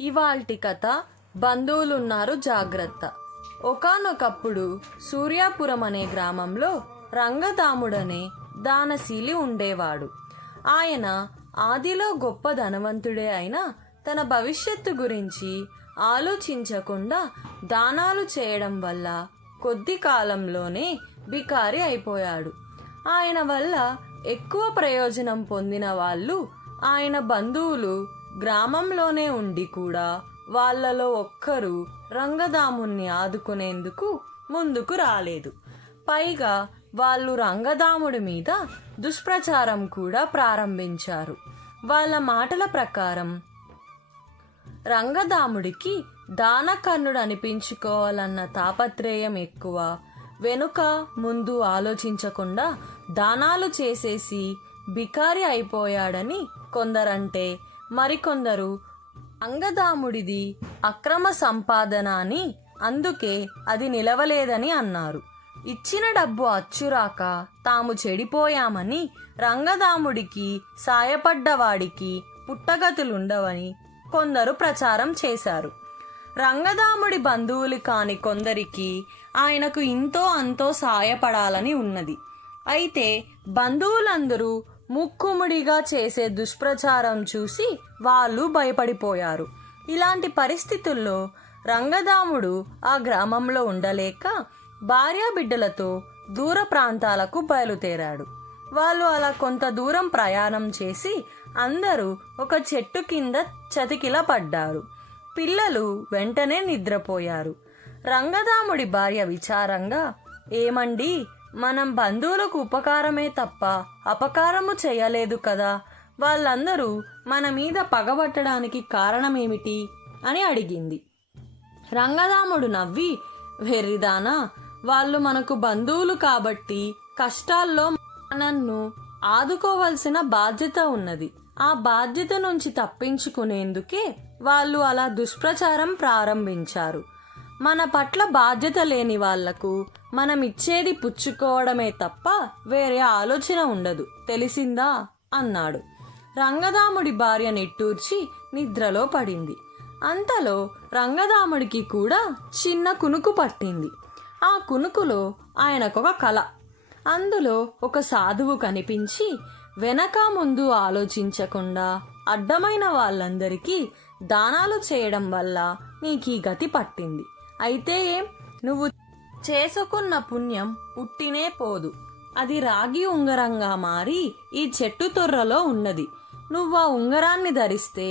ఇవాల్టి కథ బంధువులున్నారు జాగ్రత్త. ఒకానొకప్పుడు సూర్యాపురం అనే గ్రామంలో రంగదాముడనే దానశీలి ఉండేవాడు. ఆయన ఆదిలో గొప్ప ధనవంతుడే అయినా తన భవిష్యత్తు గురించి ఆలోచించకుండా దానాలు చేయడం వల్ల కొద్ది కాలంలోనే బికారి అయిపోయాడు. ఆయన వల్ల ఎక్కువ ప్రయోజనం పొందిన వాళ్ళు ఆయన బంధువులు గ్రామంలోనే ఉండి కూడా వాళ్ళలో ఒక్కరు రంగదాముణ్ణి ఆదుకునేందుకు ముందుకు రాలేదు. పైగా వాళ్ళు రంగదాముడి మీద దుష్ప్రచారం కూడా ప్రారంభించారు. వాళ్ళ మాటల ప్రకారం రంగదాముడికి దానకర్ణుడు అనిపించుకోవాలన్న తాపత్రయం ఎక్కువ, వెనుక ముందు ఆలోచించకుండా దానాలు చేసేసి బికారి అయిపోయాడని కొందరంటే, మరికొందరు రంగదాముడిది అక్రమ సంపాదన అని, అందుకే అది నిలవలేదని అన్నారు. ఇచ్చిన డబ్బు అచ్చురాక తాము చెడిపోయామని, రంగదాముడికి సాయపడ్డవాడికి పుట్టగతులుండవని కొందరు ప్రచారం చేశారు. రంగదాముడి బంధువులు కాని కొందరికి ఆయనకు ఇంతో అంతో సాయపడాలని ఉన్నది. అయితే బంధువులందరూ ముక్కుముడిగా చేసే దుష్ప్రచారం చూసి వాళ్ళు భయపడిపోయారు. ఇలాంటి పరిస్థితుల్లో రంగదాముడు ఆ గ్రామంలో ఉండలేక భార్యాబిడ్డలతో దూర ప్రాంతాలకు బయలుదేరాడు. వాళ్ళు అలా కొంత దూరం ప్రయాణం చేసి అందరూ ఒక చెట్టు కింద చతికిల పడ్డారు. పిల్లలు వెంటనే నిద్రపోయారు. రంగదాముడి భార్య విచారంగా, ఏమండి, మనం బంధువులకు ఉపకారమే తప్ప అపకారము చేయలేదు కదా, వాళ్ళందరూ మన మీద పగబట్టడానికి కారణమేమిటి అని అడిగింది. రంగదాముడు నవ్వి, వెర్రిదానా, వాళ్ళు మనకు బంధువులు కాబట్టి కష్టాల్లో మనన్ను ఆదుకోవలసిన బాధ్యత ఉన్నది. ఆ బాధ్యత నుంచి తప్పించుకునేందుకే వాళ్ళు అలా దుష్ప్రచారం ప్రారంభించారు. మన పట్ల బాధ్యత లేని వాళ్లకు మనం ఇచ్చేది పుచ్చుకోవడమే తప్ప వేరే ఆలోచన ఉండదు, తెలిసిందా అన్నాడు. రంగదాముడి భార్య నిట్టూర్చి నిద్రలో పడింది. అంతలో రంగదాముడికి కూడా చిన్న కునుకు పట్టింది. ఆ కునుకులో ఆయనకొక కల. అందులో ఒక సాధువు కనిపించి, వెనక ముందు ఆలోచించకుండా అడ్డమైన వాళ్ళందరికీ దానాలు చేయడం వల్ల నీకీ గతి పట్టింది. అయితే ఏం, నువ్వు చేసుకున్న పుణ్యం ఉట్టినే పోదు. అది రాగి ఉంగరంగా మారి ఈ చెట్టు తొర్రలో ఉన్నది. నువ్వు ఆ ఉంగరాన్ని ధరిస్తే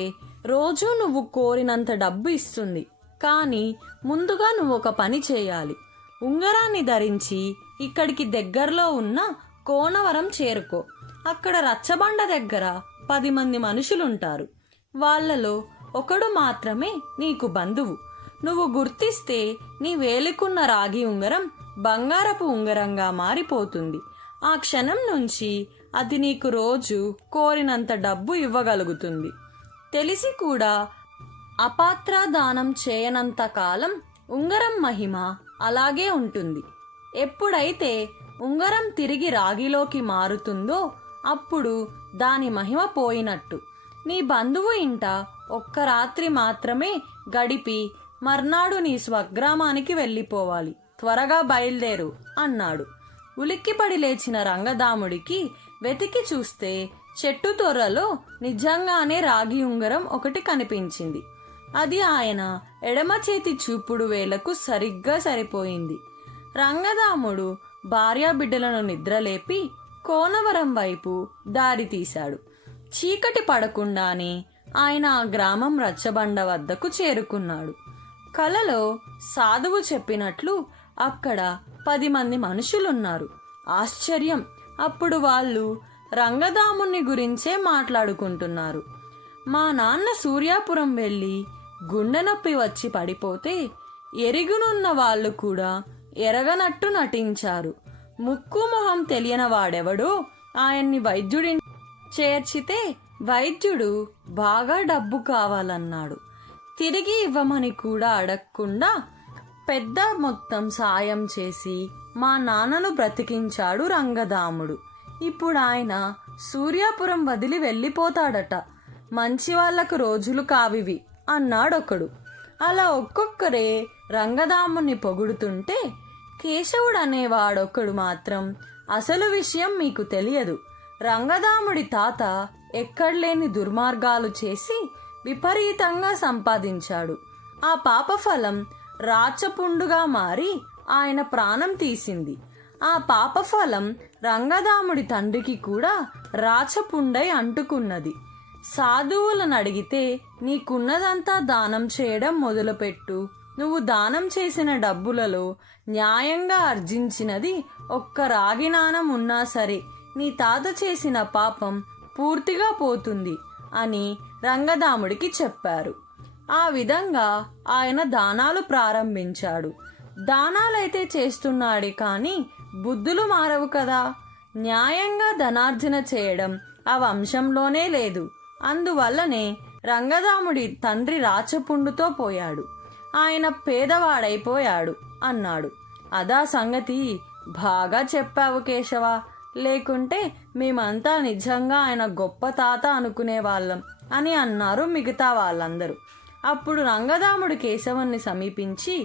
రోజూ నువ్వు కోరినంత డబ్బు ఇస్తుంది. కానీ ముందుగా నువ్వు ఒక పని చేయాలి. ఉంగరాన్ని ధరించి ఇక్కడికి దగ్గరలో ఉన్న కోనవరం చేరుకో. అక్కడ రచ్చబండ దగ్గర 10 మంది మనుషులుంటారు. వాళ్లలో ఒకడు మాత్రమే నీకు బంధువు. నువ్వు గుర్తిస్తే నీ వేలికున్న రాగి ఉంగరం బంగారపు ఉంగరంగా మారిపోతుంది. ఆ క్షణం నుంచి అది నీకు రోజు కోరినంత డబ్బు ఇవ్వగలుగుతుంది. తెలిసి కూడా అపాత్ర దానం చేయనంత కాలం ఉంగరం మహిమ అలాగే ఉంటుంది. ఎప్పుడైతే ఉంగరం తిరిగి రాగిలోకి మారుతుందో అప్పుడు దాని మహిమ పోయినట్టు. నీ బంధువు ఇంట ఒక్క రాత్రి మాత్రమే గడిపి మర్నాడు నీ స్వగ్రామానికి వెళ్ళిపోవాలి. త్వరగా బయలుదేరు అన్నాడు. ఉలిక్కిపడి లేచిన రంగదాముడికి వెతికి చూస్తే చెట్టు తొర్రలో నిజంగానే రాగి ఉంగరం ఒకటి కనిపించింది. అది ఆయన ఎడమ చేతి చూపుడు వేలకు సరిగ్గా సరిపోయింది. రంగదాముడు భార్యాబిడ్డలను నిద్రలేపి కోనవరం వైపు దారి తీశాడు. చీకటి పడకుండానే ఆయన ఆ గ్రామం రచ్చబండ వద్దకు చేరుకున్నాడు. కలలో సాధువు చెప్పినట్లు అక్కడ 10 మంది మనుషులున్నారు. ఆశ్చర్యం! అప్పుడు వాళ్ళు రంగదాముని గురించే మాట్లాడుకుంటున్నారు. మా నాన్న సూర్యాపురం వెళ్ళి గుండె నొప్పి వచ్చి పడిపోతే ఎరుగునున్న వాళ్ళు కూడా ఎరగనట్టు నటించారు. ముక్కు మొహం తెలియని వాడెవడో ఆయన్ని వైద్యుడి చేర్చితే వైద్యుడు బాగా డబ్బు కావాలన్నాడు. తిరిగి ఇవ్వమని కూడా అడగకుండా పెద్ద మొత్తం సాయం చేసి మా నాన్నను బ్రతికించాడు రంగదాముడు. ఇప్పుడు ఆయన సూర్యాపురం వదిలి వెళ్ళిపోతాడట. మంచి వాళ్లకు రోజులు కావివి అన్నాడొకడు. అలా ఒక్కొక్కరే రంగదాముని పొగుడుతుంటే కేశవుడు అనేవాడొకడు మాత్రం అసలు విషయం మీకు తెలియదు. రంగదాముడి తాత ఎక్కడలేని దుర్మార్గాలు చేసి విపరీతంగా సంపాదించాడు. ఆ పాపఫలం రాచపుండుగా మారి ఆయన ప్రాణం తీసింది. ఆ పాపఫలం రంగదాముడి తండ్రికి కూడా రాచపుండై అంటుకున్నది. సాధువులను అడిగితే నీకున్నదంతా దానం చేయడం మొదలుపెట్టు. నువ్వు దానం చేసిన డబ్బులలో న్యాయంగా ఆర్జించినది ఒక్క రాగి నాణం ఉన్నా సరే నీ తాత చేసిన పాపం పూర్తిగా పోతుంది అని రంగదాముడికి చెప్పారు. ఆ విధంగా ఆయన దానాలు ప్రారంభించాడు. దానాలైతే చేస్తున్నాడే కాని బుద్ధులు మారవు కదా. న్యాయంగా ధనార్జన చేయడం ఆ వంశంలోనే లేదు. అందువల్లనే రంగదాముడి తండ్రి రాచపుండుతో పోయాడు. ఆయన పేదవాడైపోయాడు అన్నాడు. అదా సంగతి. బాగా చెప్పావు కేశవ. లేకుంటే మేమంతా నిజంగా ఆయన గొప్ప తాత అనుకునేవాళ్ళం అని అన్నారు మిగతా వాళ్ళందరూ. అప్పుడు రంగదాముడు కేశవుణ్ణి సమీపించి,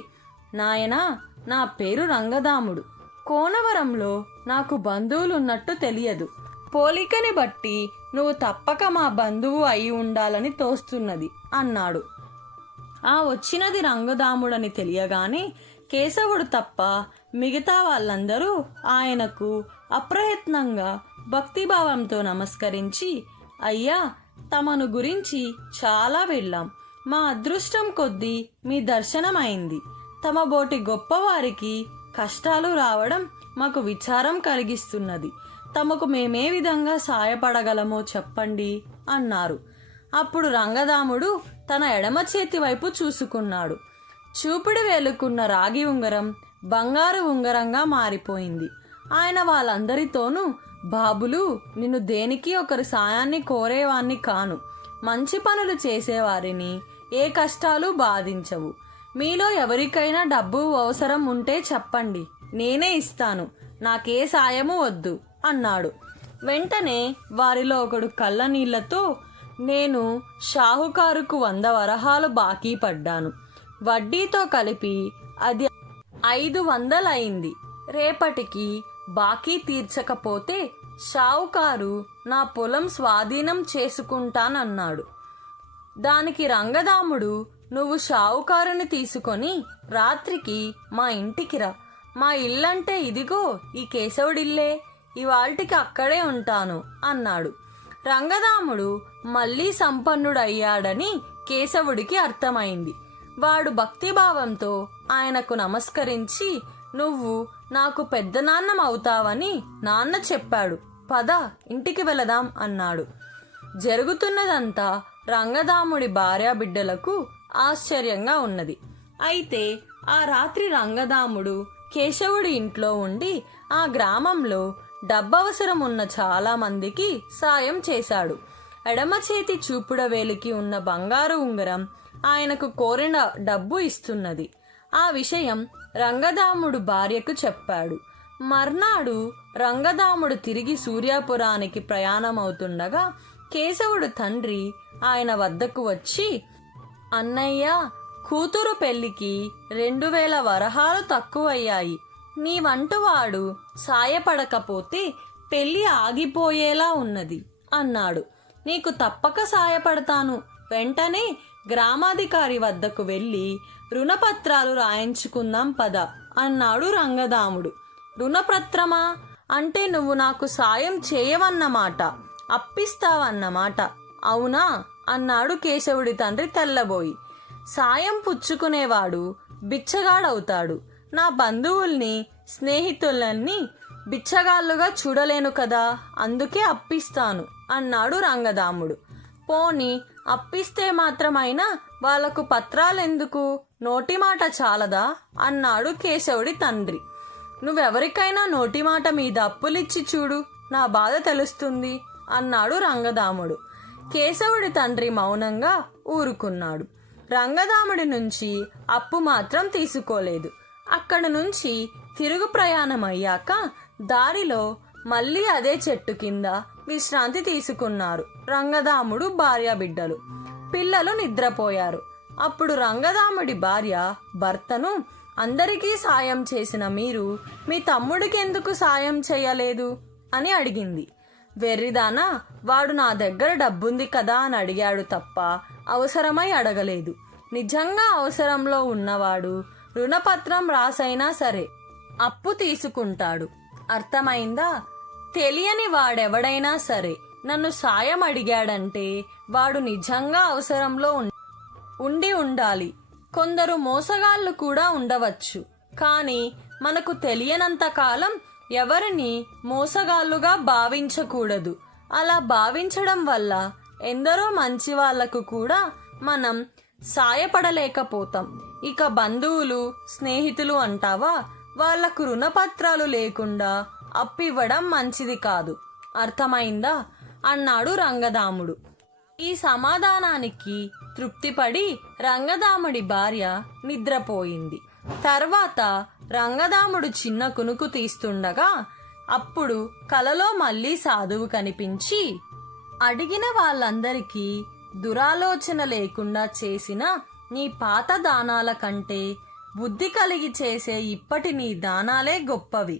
నాయనా, నా పేరు రంగదాముడు. కోనవరంలో నాకు బంధువులున్నట్టు తెలియదు. పోలికని బట్టి నువ్వు తప్పక మా బంధువు అయి ఉండాలని తోస్తున్నది అన్నాడు. ఆ వచ్చినది రంగదాముడని తెలియగానే కేశవుడు తప్ప మిగతా వాళ్ళందరూ ఆయనకు అప్రయత్నంగా భక్తిభావంతో నమస్కరించి, అయ్యా, తమను గురించి చాలా వెళ్ళాం. మా అదృష్టం కొద్దీ మీ దర్శనం అయింది. తమ బోటి గొప్పవారికి కష్టాలు రావడం మాకు విచారం కలిగిస్తున్నది. తమకు మేమే విధంగా సాయపడగలమో చెప్పండి అన్నారు. అప్పుడు రంగదాముడు తన ఎడమ చేతి వైపు చూసుకున్నాడు. చూపుడు వేలుకున్న రాగి ఉంగరం బంగారు ఉంగరంగా మారిపోయింది. ఆయన వాళ్ళందరితోనూ, బాబులు, నిన్ను దేనికి ఒకరి సాయాన్ని కోరేవాణ్ణి కాను. మంచి పనులు చేసేవారిని ఏ కష్టాలు బాధించవు. మీలో ఎవరికైనా డబ్బు అవసరం ఉంటే చెప్పండి, నేనే ఇస్తాను. నాకే సాయము వద్దు అన్నాడు. వెంటనే వారిలో ఒకడు కళ్ళ నీళ్లతో, నేను షాహుకారుకు 100 వరహాలు బాకీ పడ్డాను. వడ్డీతో కలిపి అది 500 అయింది. రేపటికి బాకీ తీర్చకపోతే షావుకారు నా పొలం స్వాధీనం చేసుకుంటానన్నాడు. దానికి రంగదాముడు, నువ్వు షావుకారుని తీసుకొని రాత్రికి మా ఇంటికి రా. మా ఇల్లంటే ఇదిగో ఈ కేశవుడిల్లే. ఇవాల్టికి అక్కడే ఉంటాను అన్నాడు. రంగదాముడు మళ్లీ సంపన్నుడయ్యాడని కేశవుడికి అర్థమైంది. వాడు భక్తిభావంతో ఆయనకు నమస్కరించి, నువ్వు నాకు పెద్దనాన్నం అవుతావని నాన్న చెప్పాడు. పద, ఇంటికి వెళదాం అన్నాడు. జరుగుతున్నదంతా రంగదాముడి భార్యాబిడ్డలకు ఆశ్చర్యంగా ఉన్నది. అయితే ఆ రాత్రి రంగదాముడు కేశవుడి ఇంట్లో ఉండి ఆ గ్రామంలో డబ్బవసరం ఉన్న చాలా మందికి సాయం చేశాడు. ఎడమ చేతి చూపుడ వేలికి ఉన్న బంగారు ఉంగరం ఆయనకు కోరిన డబ్బు ఇస్తున్నది. ఆ విషయం రంగదాముడు భార్యకు చెప్పాడు. మర్నాడు రంగదాముడు తిరిగి సూర్యాపురానికి ప్రయాణమవుతుండగా కేశవుడు తండ్రి ఆయన వద్దకు వచ్చి, అన్నయ్య, కూతురు పెళ్లికి 2000 వరహాలు తక్కువయ్యాయి. నీ వంటువాడు సాయపడకపోతే పెళ్లి ఆగిపోయేలా ఉన్నది అన్నాడు. నీకు తప్పక సాయపడతాను. వెంటనే గ్రామాధికారి వద్దకు వెళ్ళి రుణపత్రాలు రాయించుకుందాం పద అన్నాడు రంగదాముడు. రుణపత్రమా? అంటే నువ్వు నాకు సాయం చేయవన్నమాట, అప్పిస్తావన్నమాట. అవునా అన్నాడు కేశవుడి తండ్రి తెల్లబోయి. సాయం పుచ్చుకునేవాడు బిచ్చగాడవుతాడు. నా బంధువుల్ని, స్నేహితులన్నీ బిచ్చగాళ్ళుగా చూడలేను కదా, అందుకే అప్పిస్తాను అన్నాడు రంగదాముడు. పోని అప్పిస్తే మాత్రమైనా వాళ్లకు పత్రాలెందుకు, నోటి మాట చాలదా అన్నాడు కేశవుడి తండ్రి. నువ్వెవరికైనా నోటి మాట మీద అప్పులిచ్చి చూడు, నా బాధ తెలుస్తుంది అన్నాడు రంగదాముడు. కేశవుడి తండ్రి మౌనంగా ఊరుకున్నాడు. రంగదాముడి నుంచి అప్పు మాత్రం తీసుకోలేదు. అక్కడి నుంచి తిరుగు ప్రయాణం అయ్యాక దారిలో మళ్ళీ అదే చెట్టు కింద విశ్రాంతి తీసుకున్నారు రంగదాముడు భార్యాబిడ్డలు. పిల్లలు నిద్రపోయారు. అప్పుడు రంగదాముడి భార్య భర్తను, అందరికీ సాయం చేసిన మీరు మీ తమ్ముడికి ఎందుకు సాయం చేయలేదు అని అడిగింది. వెర్రిదానా, వాడు నా దగ్గర డబ్బుంది కదా అని అడిగాడు తప్ప అవసరమై అడగలేదు. నిజంగా అవసరంలో ఉన్నవాడు రుణపత్రం రాసైనా సరే అప్పు తీసుకుంటాడు. అర్థమైందా? తెలియని వాడెవడైనా సరే నన్ను సాయం అడిగాడంటే వాడు నిజంగా అవసరంలో ఉండి ఉండాలి. కొందరు మోసగాళ్ళు కూడా ఉండవచ్చు, కానీ మనకు తెలియనంత కాలం ఎవరిని మోసగాళ్ళుగా భావించకూడదు. అలా భావించడం వల్ల ఎందరో మంచి వాళ్లకు కూడా మనం సాయపడలేకపోతాం. ఇక బంధువులు, స్నేహితులు అంటావా, వాళ్లకు రుణపత్రాలు లేకుండా అప్పివ్వడం మంచిది కాదు. అర్థమైందా అన్నాడు రంగదాముడు. ఈ సమాధానానికి తృప్తిపడి రంగదాముడి భార్య నిద్రపోయింది. తర్వాత రంగదాముడు చిన్న కునుకు తీస్తుండగా అప్పుడు కలలో మళ్ళీ సాధువు కనిపించి, అడిగిన వాళ్ళందరికీ దురాలోచన లేకుండా చేసిన నీ పాత దానాల కంటే బుద్ధి కలిగి చేసే ఇప్పటి నీ దానాలే గొప్పవి.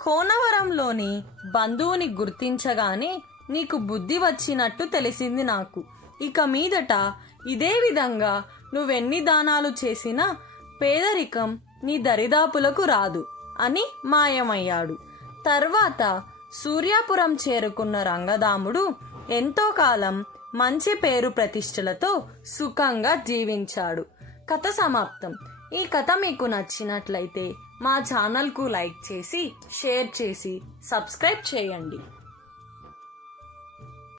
కోనవరంలోని బంధువుని గుర్తించగానే నీకు బుద్ధి వచ్చినట్టు తెలిసింది నాకు. ఇక మీదట ఇదే విధంగా నువ్వెన్ని దానాలు చేసినా పేదరికం నీ దరిదాపులకు రాదు అని మాయమయ్యాడు. తర్వాత సూర్యాపురం చేరుకున్న రంగదాముడు ఎంతో కాలం మంచి పేరు ప్రతిష్టలతో సుఖంగా జీవించాడు. కథ సమాప్తం. ఈ కథ మీకు నచ్చినట్లయితే మా ఛానల్కు లైక్ చేసి, షేర్ చేసి, సబ్స్క్రైబ్ చేయండి.